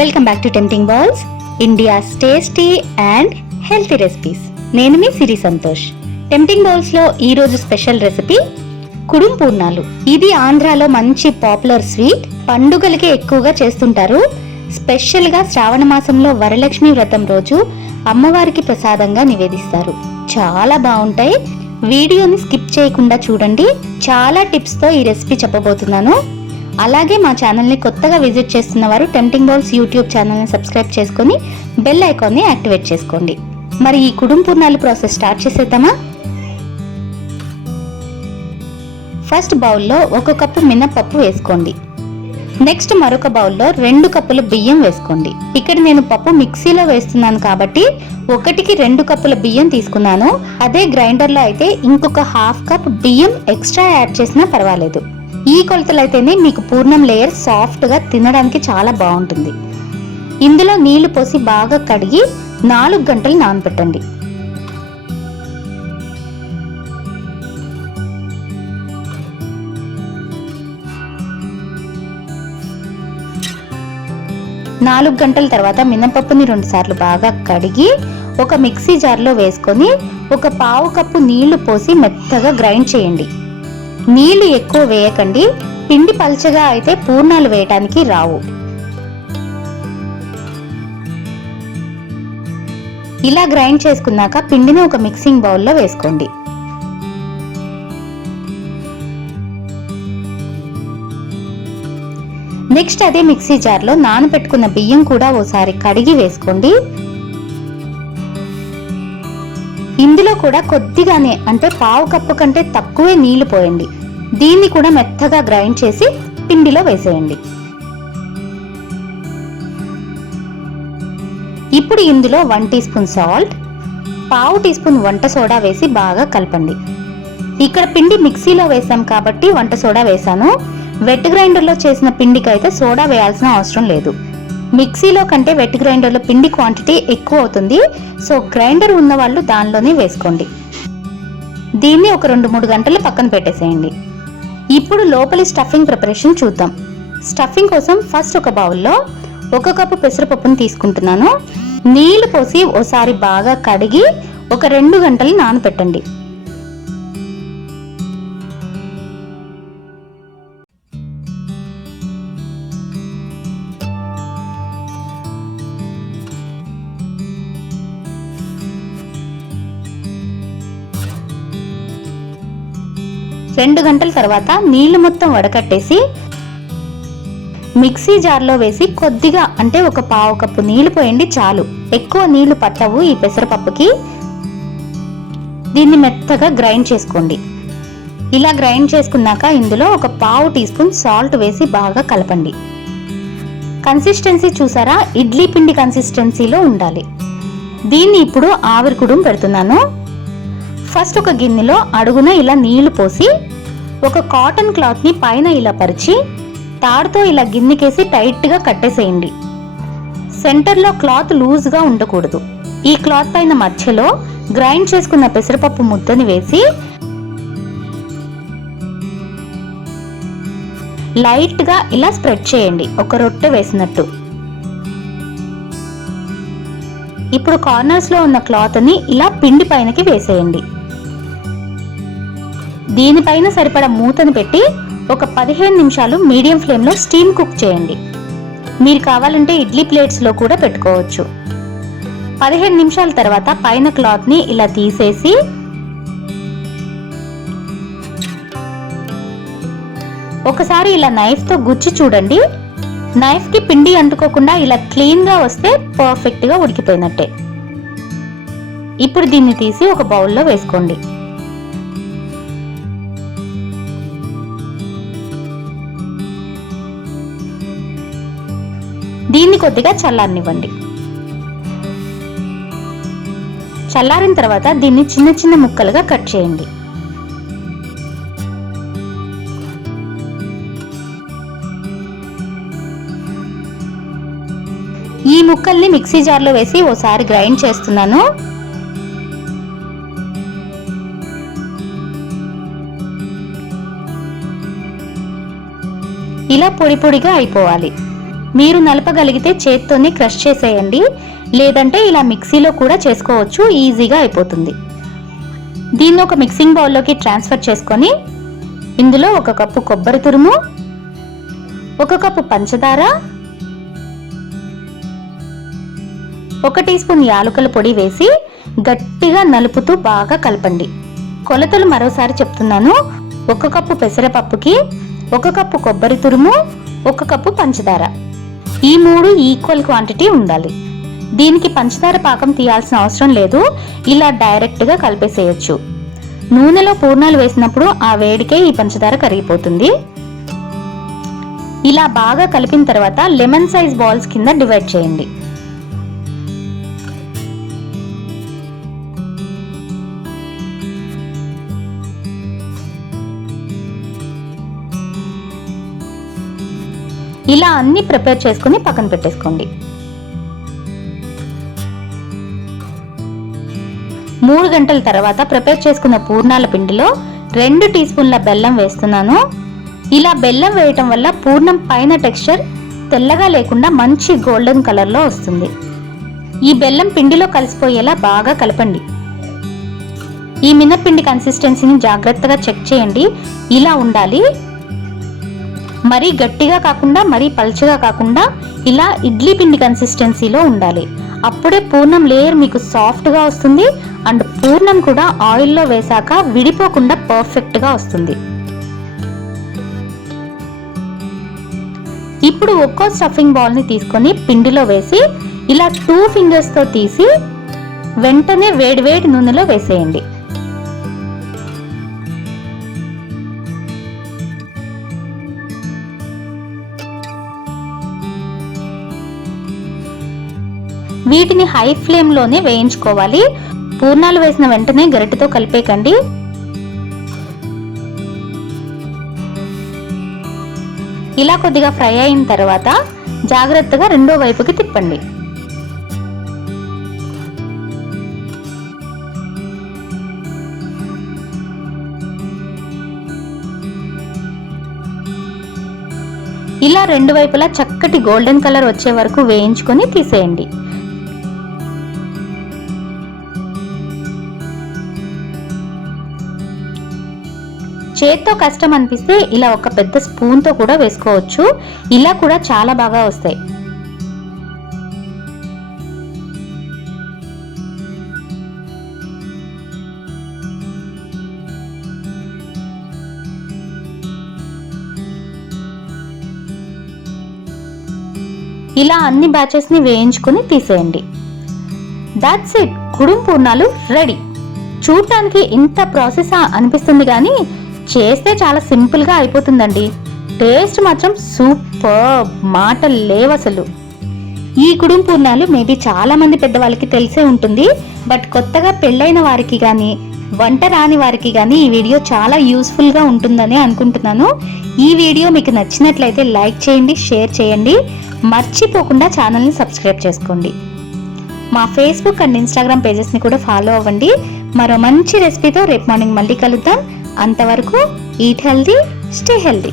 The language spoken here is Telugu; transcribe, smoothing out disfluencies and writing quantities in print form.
Welcome back to tempting balls, India's tasty and healthy recipes. నేను మీ సిరి సంతోష్. టెంప్టింగ్ బాల్స్ లో ఈ రోజు స్పెషల్ రెసిపీ కుడుం పూర్ణాలు. ఇది ఆంధ్రాలో మంచి పాపులర్ స్వీట్. పండుగలకి ఎక్కువగా చేస్తుంటారు. స్పెషల్ గా శ్రావణ మాసంలో వరలక్ష్మి వ్రతం రోజు అమ్మవారికి ప్రసాదంగా నివేదిస్తారు. చాలా బాగుంటాయి. వీడియోని స్కిప్ చేయకుండా చూడండి. చాలా టిప్స్ తో ఈ రెసిపీ చెప్పబోతున్నాను. అలాగే మా ఛానల్ని కొత్తగా విజిట్ చేస్తున్న వారు టెంప్టింగ్ బాల్స్ యూట్యూబ్ ఛానల్ని సబ్స్క్రైబ్ చేసుకొని బెల్ ఐకాన్ని యాక్టివేట్ చేసుకోండి. మరి ఈ కుడుం పూర్ణాలు ప్రాసెస్ స్టార్ట్ చేసేద్దామా? ఫస్ట్ బౌల్లో 1 కప్పు మినపప్పు వేసుకోండి. నెక్స్ట్ మరొక బౌల్లో 2 కప్పుల బియ్యం వేసుకోండి. ఇక్కడ నేను పప్పు మిక్సీలో వేస్తున్నాను కాబట్టి 1కి 2 కప్పుల బియ్యం తీసుకున్నాను. అదే గ్రైండర్లో అయితే ఇంకొక 1/2 కప్ బియ్యం ఎక్స్ట్రా యాడ్ చేసినా పర్వాలేదు. ఈ కొలతలైతేనే మీకు పూర్ణం లేయర్ సాఫ్ట్గా తినడానికి చాలా బాగుంటుంది. ఇందులో నీళ్లు పోసి బాగా కడిగి 4 గంటలు నానబెట్టండి. నాలుగు గంటల తర్వాత మినపప్పుని 2 సార్లు బాగా కడిగి ఒక మిక్సీ జార్లో వేసుకొని 1/4 కప్పు నీళ్లు పోసి మెత్తగా గ్రైండ్ చేయండి. నీళ్లు ఎక్కువ వేయకండి, పిండి పల్చగా అయితే పూర్ణాలు వేయటానికి రావు. ఇలా గ్రైండ్ చేసుకున్నాక పిండిని ఒక మిక్సింగ్ బౌల్లో వేసుకోండి. నెక్స్ట్ అదే మిక్సీ జార్లో నానబెట్టుకున్న బియ్యం కూడా ఓసారి కడిగి వేసుకోండి. ఇందులో కూడా కొద్దిగానే అంటే 1/2 కప్పు కంటే తక్కువే నీళ్లు పోయండి. దీన్ని కూడా మెత్తగా గ్రైండ్ చేసి పిండిలో వేసేయండి. ఇప్పుడు ఇందులో 1 teaspoon salt, 1/2 teaspoon వంట సోడా వేసి బాగా కలపండి. ఇక్కడ పిండి మిక్సీలో వేసాం కాబట్టి వంట సోడా వేసాను. వెట్ గ్రైండర్లో చేసిన పిండికి అయితే సోడా వేయాల్సిన అవసరం లేదు. మిక్సీలో కంటే వెట్ గ్రైండర్లో పిండి క్వాంటిటీ ఎక్కువ అవుతుంది. సో గ్రైండర్ ఉన్న వాళ్ళు దానిలోనే వేసుకోండి. దీన్ని ఒక 2-3 గంటలు పక్కన పెట్టేసేయండి. ఇప్పుడు లోపలి స్టఫింగ్ ప్రిపరేషన్ చూద్దాం. స్టఫింగ్ కోసం ఫస్ట్ ఒక బౌల్లో 1 కప్పు పెసరపప్పును తీసుకుంటున్నాను. నీళ్లు పోసి ఓసారి బాగా కడిగి ఒక 2 గంటలు నానబెట్టండి. రెండు గంటల తర్వాత నీళ్లు మొత్తం వడకట్టేసి మిక్సీ జార్లో వేసి కొద్దిగా అంటే 1/4 కప్పు నీళ్లు పోయండి చాలు. ఎక్కువ నీళ్లు పట్టవు ఈ పెసరపప్పుకి. దీన్ని మెత్తగా గ్రైండ్ చేసుకోండి. ఇలా గ్రైండ్ చేసుకున్నాక ఇందులో 1/4 టీ స్పూన్ సాల్ట్ వేసి బాగా కలపండి. కన్సిస్టెన్సీ చూసారా? ఇడ్లీ పిండి కన్సిస్టెన్సీలో ఉండాలి. దీన్ని ఇప్పుడు ఆవిరి కుడుం పెడుతున్నాను. ఫస్ట్ ఒక గిన్నెలో అడుగున ఇలా నీళ్లు పోసి ఒక కాటన్ క్లాత్ ని పైన ఇలా పరిచి తాడుతో ఇలా గిన్నెకేసి టైట్ గా కట్టేసేయండి. సెంటర్ లో క్లాత్ లూజ్ గా ఉండకూడదు. ఈ క్లాత్ పైన మధ్యలో గ్రైండ్ చేసుకున్న పెసరపప్పు ముద్దని వేసి లైట్ గా ఇలా స్ప్రెడ్ చేయండి, ఒక రొట్టె వేసినట్టు. ఇప్పుడు కార్నర్స్ లో ఉన్న క్లాత్ ని ఇలా పిండి పైనకి వేసేయండి. దీనిపైన సరిపడా మూతను పెట్టి ఒక 15 నిమిషాలు మీడియం ఫ్లేమ్ లో స్టీమ్ కుక్ చేయండి. మీరు కావాలంటే ఇడ్లీ ప్లేట్స్ లో కూడా పెట్టుకోవచ్చు. 15 నిమిషాల తర్వాత పైన క్లాత్ ని ఇలా తీసేసి ఒకసారి ఇలా నైఫ్ తో గుచ్చి చూడండి. నైఫ్ కి పిండి అంటుకోకుండా ఇలా క్లీన్ గా వస్తే పర్ఫెక్ట్ గా ఉడికిపోయినట్టే. ఇప్పుడు దీన్ని తీసి ఒక బౌల్లో వేసుకోండి. దీన్ని కొద్దిగా చల్లారనివ్వండి. చల్లారిన తర్వాత దీన్ని చిన్న చిన్న ముక్కలుగా కట్ చేయండి. ఈ ముక్కల్ని మిక్సీ జార్లో వేసి ఓసారి గ్రైండ్ చేస్తున్నాను. ఇలా పొడి పొడిగా అయిపోవాలి. మీరు నలపగలిగితే చేత్తోనే క్రష్ చేసేయండి, లేదంటే ఇలా మిక్సీలో కూడా చేసుకోవచ్చు, ఈజీగా అయిపోతుంది. దీన్ని ఒక మిక్సింగ్ బౌల్లోకి ట్రాన్స్ఫర్ చేసుకొని ఇందులో 1 కప్పు కొబ్బరి తురుము, 1 కప్పు పంచదార, 1 టీ స్పూన్ యాలకుల పొడి వేసి గట్టిగా నలుపుతూ బాగా కలపండి. కొలతలు మరోసారి చెప్తున్నాను. 1 కప్పు పెసరపప్పుకి 1 కప్పు కొబ్బరి తురుము, 1 కప్పు పంచదార. ఈ 3 ఈక్వల్ క్వాంటిటీ ఉండాలి. దీనికి పంచదార పాకం తీయాల్సిన అవసరం లేదు, ఇలా డైరెక్ట్గా కలిపేసేయచ్చు. నూనెలో పూర్ణాలు వేసినప్పుడు ఆ వేడికే ఈ పంచదార కరిగిపోతుంది. ఇలా బాగా కలిపిన తర్వాత లెమన్ సైజ్ బాల్స్ కింద డివైడ్ చేయండి. ఇలా అన్ని ప్రిపేర్ చేసుకుని పక్కన పెట్టేసుకోండి. 3 గంటల తర్వాత ప్రిపేర్ చేసుకున్న పూర్ణాల పిండిలో 2 టీ స్పూన్ల బెల్లం వేస్తున్నాను. ఇలా బెల్లం వేయటం వల్ల పూర్ణం పైన టెక్స్చర్ తెల్లగా లేకుండా మంచి గోల్డెన్ కలర్లో వస్తుంది. ఈ బెల్లం పిండిలో కలిసిపోయేలా బాగా కలపండి. ఈ మినప్పిండి కన్సిస్టెన్సీని జాగ్రత్తగా చెక్ చేయండి. ఇలా ఉండాలి. మరీ గట్టిగా కాకుండా మరీ పల్చగా కాకుండా ఇలా ఇడ్లీ పిండి కన్సిస్టెన్సీలో ఉండాలి. అప్పుడే పూర్ణం లేయర్ మీకు సాఫ్ట్గా వస్తుంది అండ్ పూర్ణం కూడా ఆయిల్లో వేసాక విడిపోకుండా పర్ఫెక్ట్గా వస్తుంది. ఇప్పుడు ఒక్కో స్టఫింగ్ బాల్ని తీసుకొని పిండిలో వేసి ఇలా 2 ఫింగర్స్తో తీసి వెంటనే వేడివేడి నూనెలో వేసేయండి. వీటిని హై ఫ్లేమ్లోనే వేయించుకోవాలి. పూర్ణాలు వేసిన వెంటనే గరిటెతో కలిపేకండి. ఇలా కొద్దిగా ఫ్రై అయిన తర్వాత జాగ్రత్తగా రెండో వైపుకి తిప్పండి. ఇలా 2 వైపులా చక్కటి గోల్డెన్ కలర్ వచ్చే వరకు వేయించుకొని తీసేయండి. చేత్తో కష్టం అనిపిస్తే ఇలా ఒక పెద్ద స్పూన్తో కూడా వేసుకోవచ్చు. ఇలా కూడా చాలా బాగా వస్తాయి. ఇలా అన్ని బ్యాచెస్ని వేయించుకొని తీసేయండి. దాట్స్ ఇట్, కుడుం పూర్ణాలు రెడీ. చూడటానికి ఇంత ప్రాసెస్ అనిపిస్తుంది కానీ చేస్తే చాలా సింపుల్గా అయిపోతుందండి. టేస్ట్ మాత్రం సూపర్, మాటలు లేవు అసలు. ఈ కుడుం పూర్ణాలు మేబీ చాలా మంది పెద్దవాళ్ళకి తెలిసే ఉంటుంది, బట్ కొత్తగా పెళ్ళైన వారికి కానీ వంట రాని వారికి కానీ ఈ వీడియో చాలా యూస్ఫుల్గా ఉంటుందని అనుకుంటున్నాను. ఈ వీడియో మీకు నచ్చినట్లయితే లైక్ చేయండి, షేర్ చేయండి, మర్చిపోకుండా ఛానల్ని సబ్స్క్రైబ్ చేసుకోండి. మా ఫేస్బుక్ అండ్ ఇన్స్టాగ్రామ్ పేజెస్ని కూడా ఫాలో అవ్వండి. మరో మంచి రెసిపీతో రేపు మార్నింగ్ మళ్ళీ కలుద్దాం. అంతవరకు ఈట్ హెల్దీ, స్టే హెల్దీ.